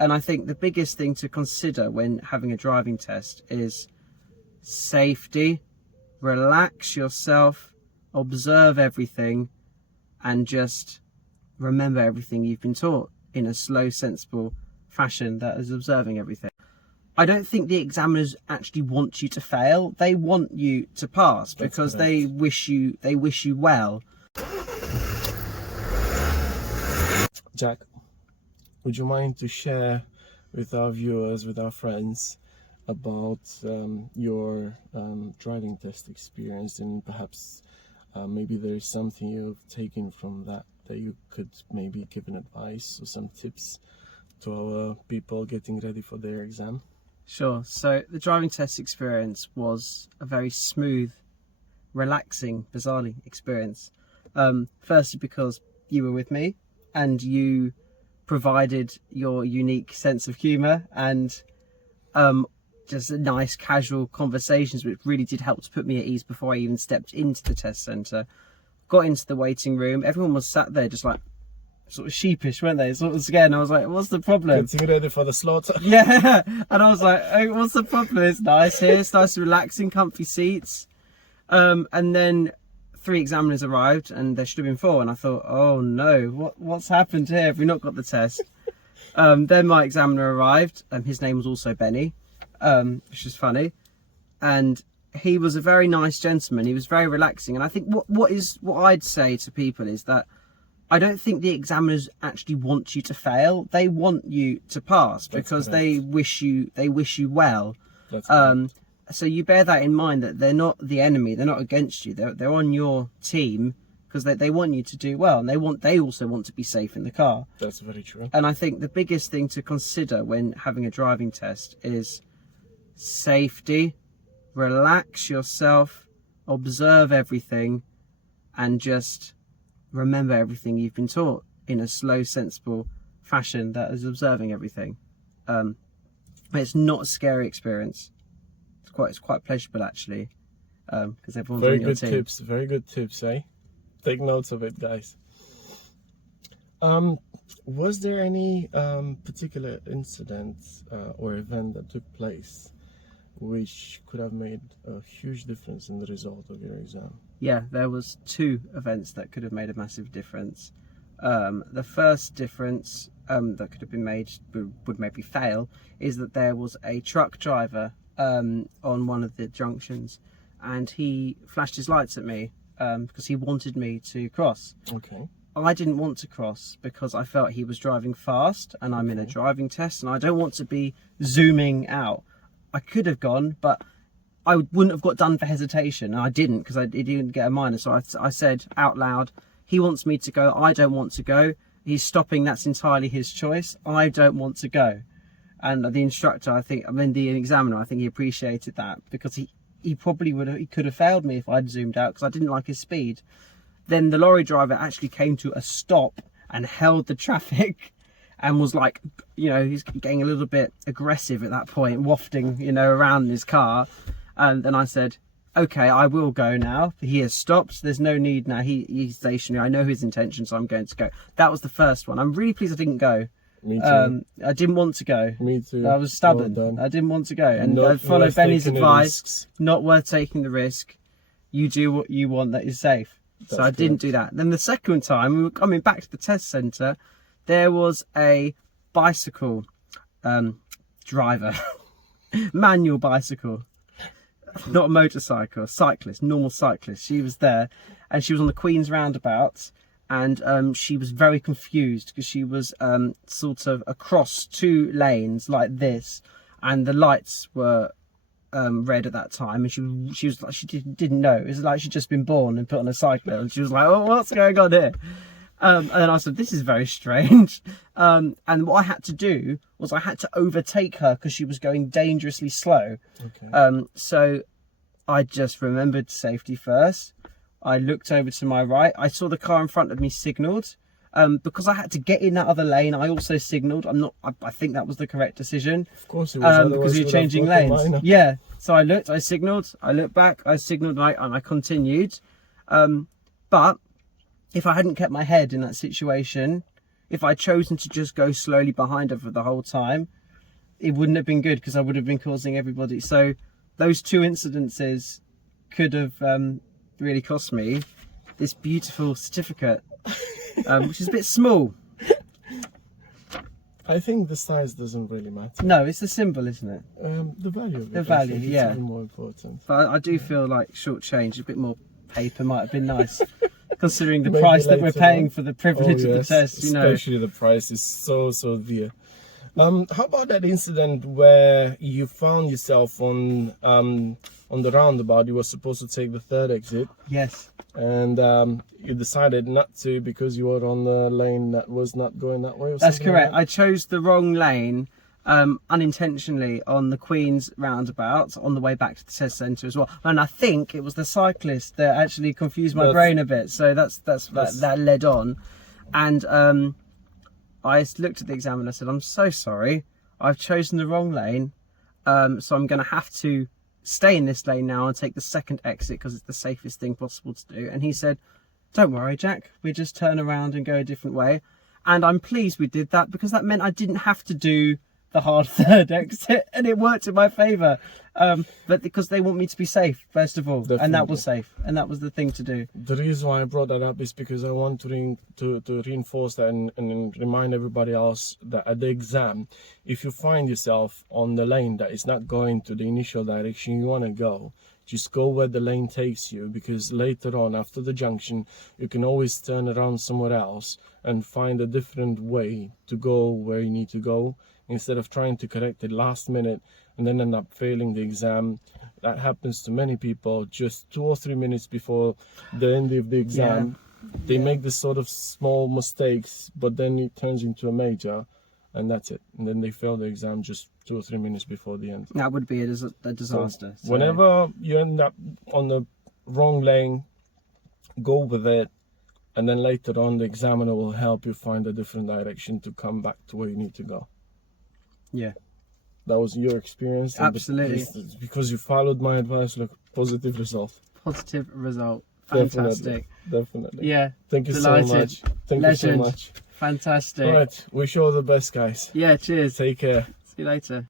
And I think the biggest thing to consider when having a driving test is safety. Relax yourself, observe everything, and just remember everything you've been taught in a slow, sensible fashion that is observing everything. I don't think the examiners actually want you to fail. They want you to pass because they wish you well. Jack, would you mind to share with our viewers, with our friends, about your driving test experience, and perhaps maybe there is something you've taken from that you could maybe give an advice or some tips to our people getting ready for their exam? Sure. So the driving test experience was a very smooth, relaxing, bizarrely experience. Firstly, because you were with me and you provided your unique sense of humour and just nice casual conversations, which really did help to put me at ease before I even stepped into the test centre. Got into the waiting room, everyone was sat there just like sort of sheepish, weren't they? Sort of scared, and I was like, what's the problem? Getting ready for the slaughter. Yeah, and I was like, oh, what's the problem? It's nice here, it's nice, relaxing, comfy seats. And then 3 examiners arrived, and there should have been 4, and I thought, oh no, what's happened here? Have we not got the test? Then my examiner arrived, and his name was also Benny, which is funny, and he was a very nice gentleman. He was very relaxing, and I think what I'd say to people is that I don't think the examiners actually want you to fail. They want you to pass because they wish you well. So you bear that in mind, that they're not the enemy. They're not against you. They're on your team because they want you to do well, and they also want to be safe in the car. That's very true. And I think the biggest thing to consider when having a driving test is safety. Relax yourself, observe everything, and just remember everything you've been taught in a slow, sensible fashion that is observing everything. It's not a scary experience. It's quite pleasurable actually, because everyone's on your team. Very good tips, eh? Take notes of it, guys. Was there any particular incident or event that took place which could have made a huge difference in the result of your exam? Yeah, there was 2 events that could have made a massive difference. The first difference that could have been made, would maybe fail, is that there was a truck driver on one of the junctions, and he flashed his lights at me because he wanted me to cross. Okay. I didn't want to cross because I felt he was driving fast, and I'm in a driving test, and I don't want to be zooming out. I could have gone, but I wouldn't have got done for hesitation, and I didn't because he didn't get a minor. So I said out loud, he wants me to go, I don't want to go. He's stopping, that's entirely his choice. I don't want to go. And the instructor, the examiner, I think he appreciated that, because he probably he could have failed me if I'd zoomed out because I didn't like his speed. Then the lorry driver actually came to a stop and held the traffic, and was like, he's getting a little bit aggressive at that point, wafting, around in his car. And then I said, okay, I will go now. He has stopped. There's no need now. He's stationary. I know his intention, so I'm going to go. That was the first one. I'm really pleased I didn't go. Me too. I didn't want to go. Me too. I was stubborn. Well done. I didn't want to go. And Not I followed Benny's advice. risks. Not worth taking the risk. You do what you want that is safe. So I didn't do that. Then the second time, we were coming back to the test centre, there was a bicycle driver, manual bicycle, not a motorcycle, cyclist, normal cyclist. She was there, and she was on the Queen's roundabout, and she was very confused because she was sort of across 2 lanes like this, and the lights were red at that time, and she didn't know. It was like she'd just been born and put on a cycle, and she was like, oh, what's going on here? And then I said, this is very strange. And what I had to do was I had to overtake her because she was going dangerously slow. Okay. So I just remembered safety first. I looked over to my right. I saw the car in front of me signalled. Because I had to get in that other lane, I also signalled. I think that was the correct decision. Of course it was. Because you're changing lanes. Yeah. So I looked, I signalled, I looked back, I signalled, and I continued. But if I hadn't kept my head in that situation, if I'd chosen to just go slowly behind her for the whole time, it wouldn't have been good because I would have been causing everybody. So those two incidences could have really cost me this beautiful certificate, which is a bit small. I think the size doesn't really matter. No, it's the symbol, isn't it? The value of it. The value, I think yeah. It's even more important. But I do feel like short change, a bit more paper might have been nice, considering the Maybe price that we're later paying on. for the privilege of the test. You know, Especially the price is so dear. How about that incident where you found yourself on the roundabout? You were supposed to take the third exit, yes. and you decided not to because you were on the lane that was not going that way. Or That's something correct. like I chose the wrong lane unintentionally on the Queen's roundabout on the way back to the test centre as well. And I think it was the cyclist that actually confused my brain a bit. So that led on. And I looked at the examiner and I said, I'm so sorry. I've chosen the wrong lane. So I'm going to have to stay in this lane now and take the second exit because it's the safest thing possible to do. And he said, don't worry, Jack. We just turn around and go a different way. And I'm pleased we did that because that meant I didn't have to do the hard third exit, and it worked in my favour. But because they want me to be safe, first of all, and that was safe, and that was the thing to do. The reason why I brought that up is because I want to reinforce that and remind everybody else that at the exam, if you find yourself on the lane that is not going to the initial direction you want to go, just go where the lane takes you, because later on after the junction you can always turn around somewhere else and find a different way to go where you need to go, instead of trying to correct it last minute and then end up failing the exam. That happens to many people just 2 or 3 minutes before the end of the exam. They make this sort of small mistakes, but then it turns into a major, and that's it. And then they fail the exam just 2 or 3 minutes before the end. That would be a disaster. So whenever you end up on the wrong lane, go with it, and then later on the examiner will help you find a different direction to come back to where you need to go. Yeah. That was your experience. Absolutely. Because you followed my advice, look, positive result. Positive result. Fantastic. Definitely. Yeah. Thank you Delighted. so much. Thank Legend. you so much. Fantastic. All right. Wish you all the best, guys. Yeah, cheers. Take care. See you later.